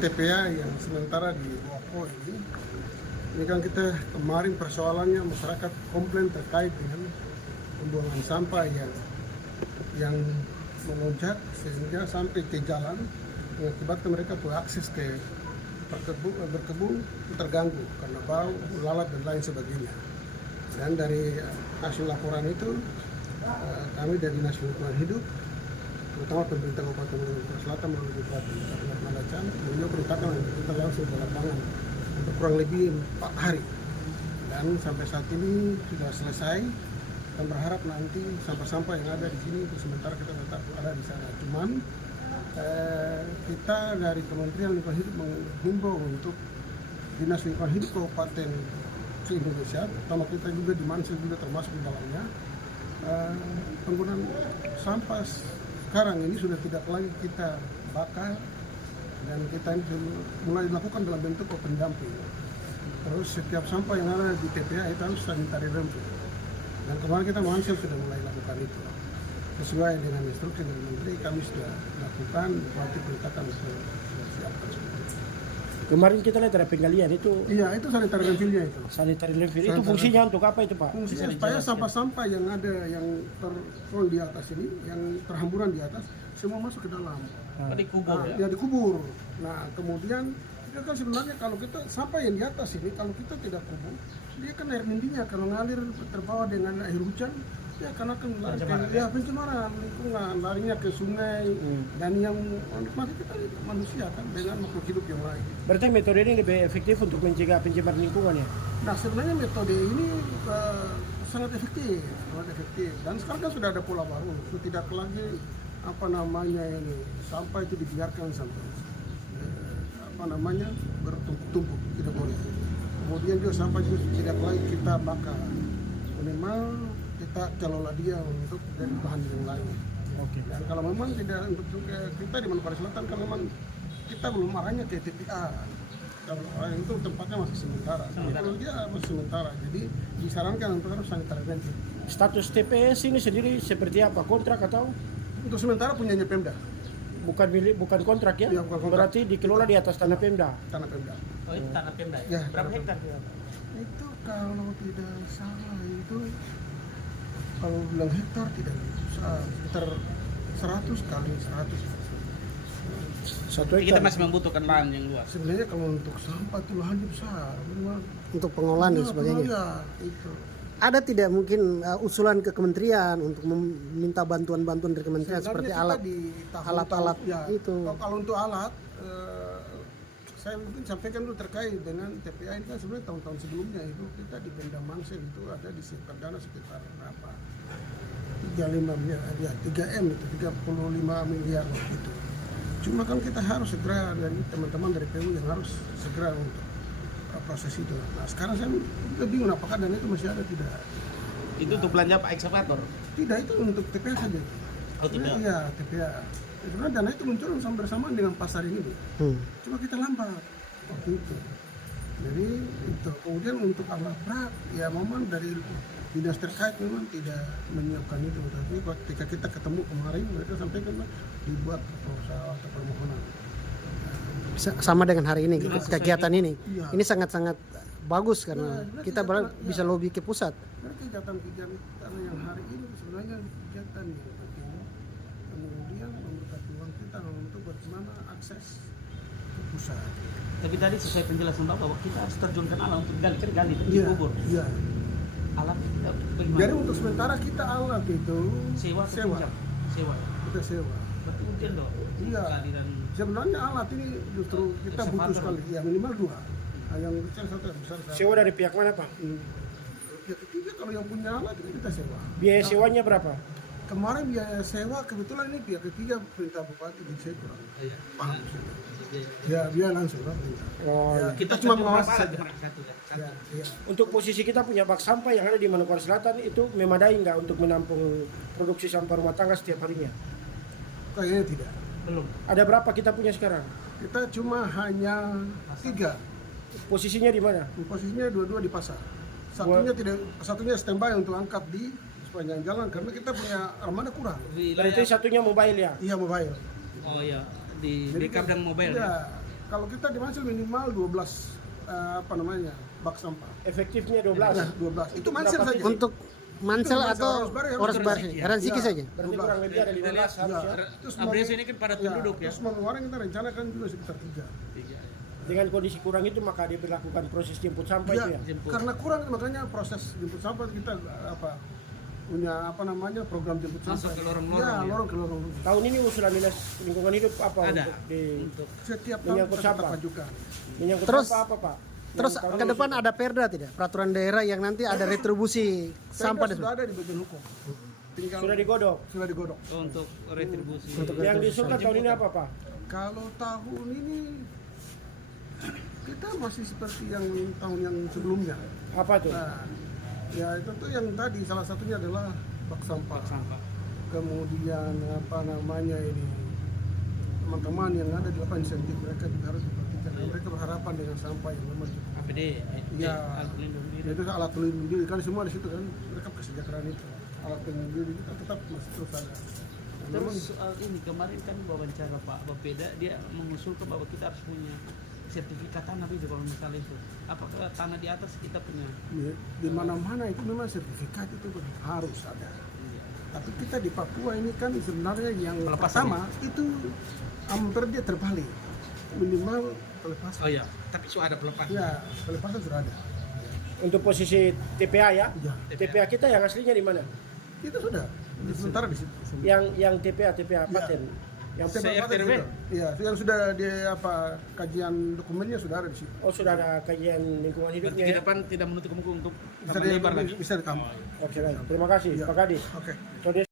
TPA yang sementara di Wako ini kan kita kemarin persoalannya masyarakat komplain terkait dengan pembuangan sampah yang melonjak sehingga sampai ke jalan mengakibatkan mereka tuh akses ke berkebun terganggu karena bau, lalat dan lain sebagainya. Dan dari hasil laporan itu kami dari Dinas Lingkungan Hidup terutama pemerintah Kabupaten Maluku Selatan melalui Bupati Malacan beliau perintahkan untuk kita langsung ke lapangan untuk kurang lebih 4 hari dan sampai saat ini sudah selesai dan berharap nanti sampah-sampah yang ada di sini sementara kita tetap ada di sana. Cuman kita dari Kementerian Lingkungan Hidup menghimbau untuk Dinas Lingkungan Hidup Kabupaten se-Indonesia, terutama kita juga di Mansel juga termasuk di dalamnya, penggunaan sampah sekarang ini sudah tidak lagi kita bakar dan kita mulai dilakukan dalam bentuk open dumping. Terus setiap sampah yang ada di TPA itu harus sanitary dumping. Dan kemarin kita Mansel sudah mulai lakukan itu. Sesuai dengan instruksi dari Menteri kami sudah lakukan, Bupati perintahkan untuk siapkan. Kemarin kita lihat ada penggalian itu. Iya, itu sanitary landfill-nya itu. Sanitary landfill itu fungsinya untuk apa itu, Pak? Fungsinya supaya sampah-sampah yang ada yang terpon di atas ini, yang terhamburan di atas, semua masuk ke dalam. Dikubur ya? Ya dikubur. Nah kemudian itu kan sebenarnya kalau kita sampah yang di atas ini kalau kita tidak kubur, dia kan air mindinya kalau ngalir terbawa dengan air hujan, ya karena akan lari ke pencemaran lingkungan, larinya ke sungai dan yang menikmati kita manusia kan dengan makhluk hidup yang lain. Berarti metode ini lebih efektif untuk mencegah pencemaran lingkungan ya? Nah sebenarnya metode ini sangat efektif dan sekarang kan sudah ada pola baru, sudah tidak lagi ini sampah itu dibiarkan sampai bertumpuk-tumpuk, tidak boleh. Kemudian juga sampah juga tidak lagi kita bakar, minimal kita kelola dia untuk dari bahan yang lain. Oke. Dan kalau memang tidak untuk kita di Manokwari Selatan kalau memang kita belum arahnya ke TPA, kalau itu tempatnya masih sementara. Kalau dia masih sementara, jadi disarankan untuk harus sanitary landfill. Status TPS ini sendiri seperti apa? Kontrak atau? Untuk sementara punyanya Pemda. Bukan kontrak ya? Ya, bukan kontrak. Berarti dikelola di atas tanah Pemda. Tanah Pemda. Oh itu tanah Pemda ya? Ya, Berapa hektar? Itu kalau tidak salah itu kalau bilang hektar tidak sekitar 100 kali 100. Satu Kita hektar. masih membutuhkan lahan yang luas. Sebenarnya kalau untuk sampah itu lahannya besar. Untuk pengolahan dan sebagainya. Ya, itu. Ada tidak mungkin usulan ke kementerian untuk meminta bantuan-bantuan dari kementerian seperti alat-alat ya, itu? Kalau untuk alat, saya mungkin sampaikan dulu terkait dengan TPA ini kan sebenarnya tahun-tahun sebelumnya itu kita di Pemda Mansel itu ada disiapkan dana sekitar berapa? 35 miliar, ya 3M itu 35 miliar itu. Cuma kan kita harus segera dari teman-teman dari PU yang harus segera untuk proses itu. Nah sekarang saya juga bingung apakah dana itu masih ada tidak? Itu untuk belanja Pak ekskavator? Tidak, itu untuk TPA saja. Oh TPA? Iya TPA. Sebenarnya dana itu muncul bersamaan dengan pasar ini, Bu. Cuma kita lambat waktu itu. Jadi itu kemudian untuk alat berat, ya memang dari dinas terkait memang tidak menyiapkan itu. Tapi ketika kita ketemu kemarin mereka sampaikan dibuat proposal atau permohonan. Sama dengan hari ini kegiatan ini. Iya. Ini sangat-sangat bagus karena Ya, kita bisa lobby ke pusat. Berarti kegiatan yang hari ini sebenarnya kegiatan yang penting. Kemudian membuka peluang kita untuk bagaimana akses ke pusat. Tapi tadi sesuai penjelasan Bapak bahwa kita harus terjunkan alat untuk gali itu Iya, dikubur. iya. Alat bagaimana? Jadi untuk sementara kita alat itu sewa. kita sewa. Berarti mungkin dong. Iya. Gali dan Sebenarnya alat ini justru kita butuh sekali, ya minimal 2. Yang kecil 1, yang besar 1. Sewa dari pihak mana, Pak? Ya ketiga kalau yang punya alat ini kita sewa. Biaya sewanya berapa? Kemarin biaya sewa kebetulan ini pihak ketiga perintah bupati jadi saya kurang paham. Ya biaya langsung lah perintah. Oh, Ya, iya. kita cuma mengawasi alat saja. satu ya. Ya, ya. Untuk posisi kita punya bak sampah yang ada di Manokwari Selatan itu memadai nggak untuk menampung produksi sampah rumah tangga setiap harinya? Kayaknya tidak. Belum. Ada berapa kita punya sekarang? Kita cuma hanya 3. Posisinya di mana? Posisinya dua-dua di pasar. Satunya standby untuk angkat di sepanjang jalan karena kita punya armada kurang. Berarti satunya mobile ya? Iya mobile. Oh iya, di backup dan mobile. Iya. Ya? kalau kita di Mansel minimal 12 bak sampah. Efektifnya 12. Nah, 12. Itu Mansel saja. Untuk Mansel Itu atau Oras Baru, Ranziki saja. Berarti kurang lebih ada 15 harusnya. Terus Abres ini kan pada penduduk ya. Terus mengeluarkan kita rencanakan juga sekitar 3. Dengan kondisi kurang itu maka diberlakukan proses jemput sampah Ya, itu ya. karena kurang makanya proses jemput sampah kita punya program jemput Masuk sampah. ke lorong-lorong Ya, ya? lorong ke lorong. Tahun ini usulan dinas lingkungan hidup apa Ada untuk di untuk Setiap tahun Menyangkut kita tetap sampah. ajukan. menyangkut Terus- sampah apa Pak? Terus Yang tahun ke ini depan ada perda tidak? Peraturan daerah yang nanti ada retribusi sampah di Sudah ada di bagian hukum. Tinggal sudah digodok. sudah digodok. untuk retribusi. Yang diusulkan tahun ini apa Pak? Kalau tahun ini kita masih seperti yang tahun yang sebelumnya. Apa tuh? Nah, ya itu tuh yang tadi salah satunya adalah bak sampah. Sampah. Kemudian ini teman-teman yang ada di lapangan insentif mereka juga harus diperhatikan. Mereka berharapan dengan sampah yang memang cukup. APD, Ya. alat pelindung diri. Itu alat pelindung diri kan semua di situ kan mereka kesejahteraan itu. Alat pelindung diri kita tetap masih terus ada. Nah, memang Terus soal ini kemarin kan wawancara Pak Bapeda, dia mengusulkan bahwa kita harus punya sertifikat tanah itu kalau misalnya itu. Apakah tanah di atas kita punya? di mana-mana itu memang sertifikat itu harus ada. Tapi kita di Papua ini kan sebenarnya yang Pelepasan pertama itu hampir dia terbalik. Minimal pelepasan. Oh iya, tapi sudah ada pelepasan. Ya, pelepasan sudah ada. Untuk posisi TPA ya. Ya, TPA kita yang aslinya di mana? itu sudah. Sementara di situ. Yang TPA paten. Yang CRTRW? Iya, yang sudah di kajian dokumennya sudah ada di situ. oh sudah ada kajian lingkungan Berarti hidupnya. ke Ya? depan tidak menutup kemungkinan untuk Bisa tambah lebar lagi. bisa ditambah. Oke, baik. Terima kasih Ya. Pak Kadis. Oke. So,